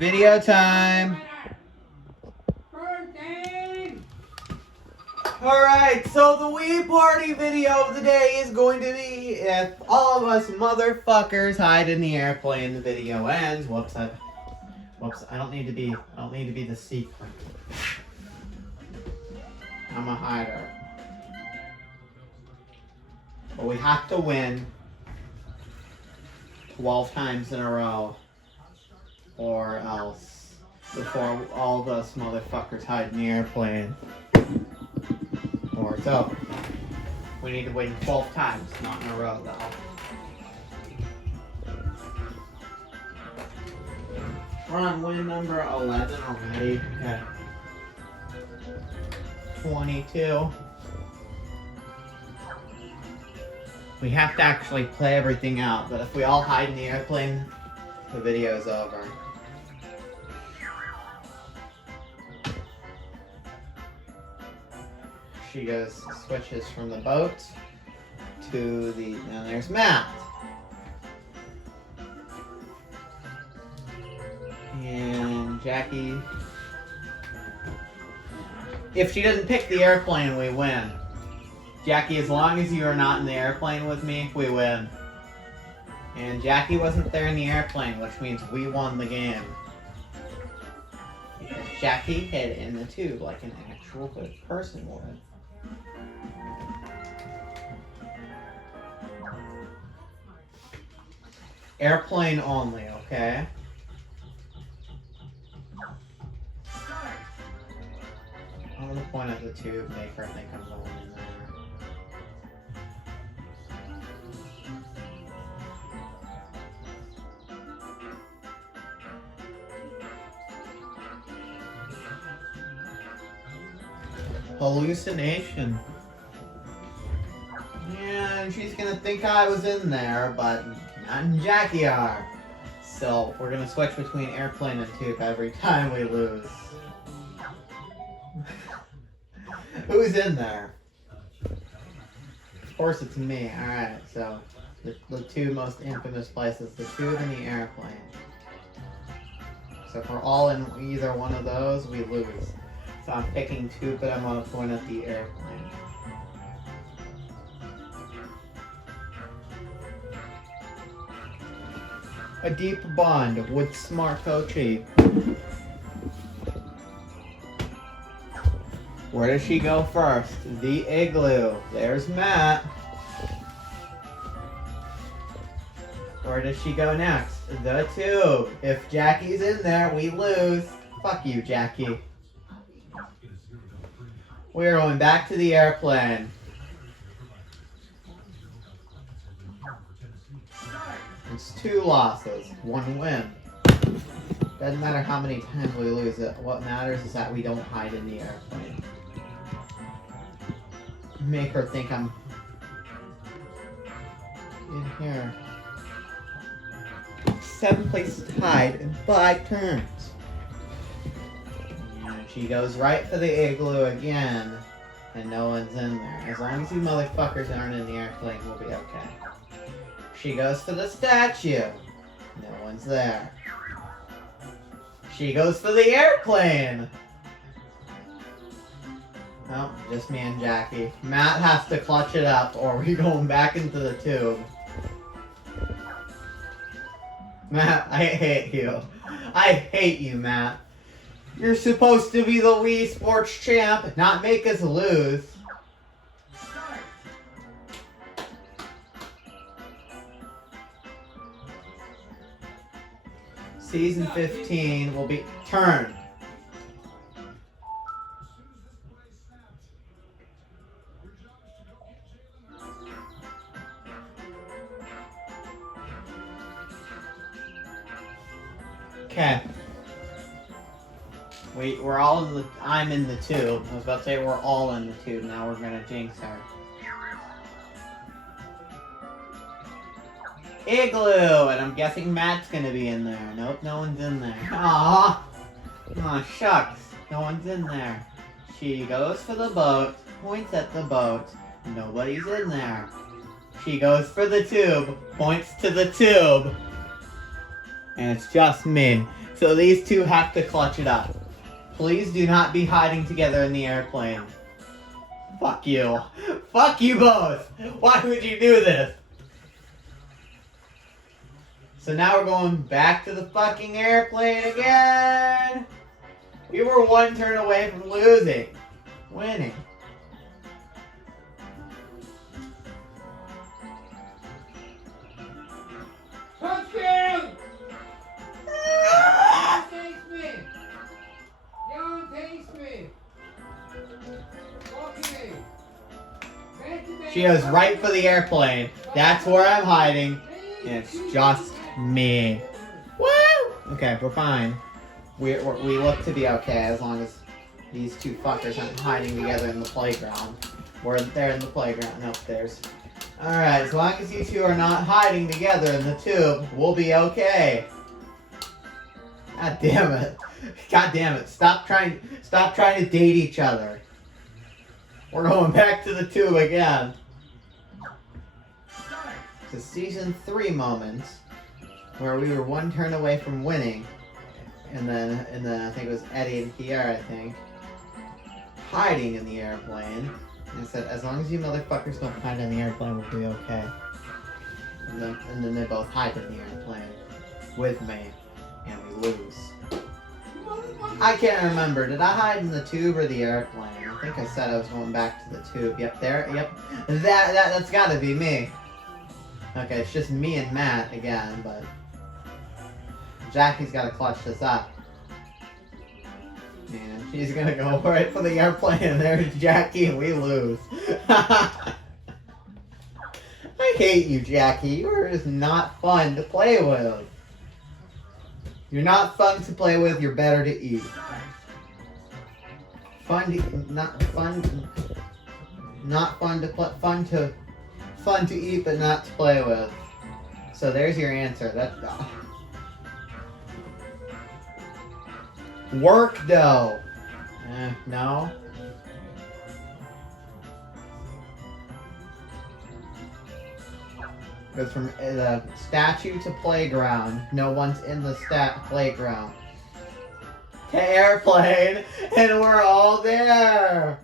Video time. Alright, so the Wii Party video of the day is going to be if all of us motherfuckers hide in the airplane. The video ends. Whoops, I don't need to be the secret. I'm a hider. But we have to win 12 times in a row, or else before all of us motherfuckers hide in the airplane, or it's over. We need to win 12 times, not in a row though. We're on win number 11 already. Okay. 22. We have to actually play everything out, but if we all hide in the airplane, the video is over. She switches from the boat to the, and there's Matt. And Jackie, if she doesn't pick the airplane, we win. Jackie, as long as you are not in the airplane with me, we win. And Jackie wasn't there in the airplane, which means we won the game. Because Jackie hid in the tube like an actual good person would. Airplane only, okay? I'm gonna point at the tube, make her think I'm going in there. Hallucination. Yeah, she's gonna think I was in there, but Matt and Jackie are. So we're gonna switch between airplane and tube every time we lose. Who's in there? Of course it's me. Alright, so the two most infamous places, the tube and the airplane. So if we're all in either one of those, we lose. So I'm picking tube, but I'm gonna point at the airplane. A deep bond with Smart Coachy. Where does she go first? The igloo. There's Matt. Where does she go next? The tube. If Jackie's in there, we lose. Fuck you, Jackie. We're going back to the airplane. It's 2 losses, 1 win. Doesn't matter how many times we lose it. What matters is that we don't hide in the airplane. Make her think I'm in here. 7 places to hide in 5 turns. And she goes right for the igloo again, and no one's in there. As long as you motherfuckers aren't in the airplane, we'll be okay. She goes for the statue. No one's there. She goes for the airplane. Oh, just me and Jackie. Matt has to clutch it up or we're going back into the tube. Matt, I hate you. I hate you, Matt. You're supposed to be the Wii Sports champ, not make us lose. Season 15 will be turn. Okay. We're all in the. I'm in the tube. I was about to say we're all in the tube. Now we're gonna jinx her. Igloo! And I'm guessing Matt's gonna be in there. Nope, no one's in there. Aww! Aw, shucks. No one's in there. She goes for the boat, points at the boat. Nobody's in there. She goes for the tube, points to the tube. And it's just me. So these two have to clutch it up. Please do not be hiding together in the airplane. Fuck you. Fuck you both. Why would you do this? So now we're going back to the fucking airplane again. We were one turn away from losing. Winning. Touchdown! Taste me! Y'all taste me! Okay. She goes right for the airplane. That's where I'm hiding. And it's just me. Woo! Okay, we're fine. We look to be okay as long as these two fuckers aren't hiding together in the playground. They're in the playground. Nope, there's... Alright, as long as you two are not hiding together in the tube, we'll be okay. God damn it. God damn it. Stop trying to date each other. We're going back to the tube again. It's a season 3 moment where we were one turn away from winning. And then I think it was Eddie and Pierre, I think, hiding in the airplane. And said, as long as you motherfuckers don't hide in the airplane, we'll be okay. And then they both hide in the airplane with me, and we lose. I can't remember. Did I hide in the tube or the airplane? I think I said I was going back to the tube. Yep, there. Yep, that's got to be me. Okay, it's just me and Matt again, but Jackie's got to clutch this up. And she's gonna go right for the airplane, and there's Jackie, and we lose. I hate you, Jackie. You're just not fun to play with. You're not fun to play with. You're better to eat. Fun to eat, but not to play with. So there's your answer. Work dough. No. Goes from the statue to playground. No one's in the playground. To airplane, and we're all there.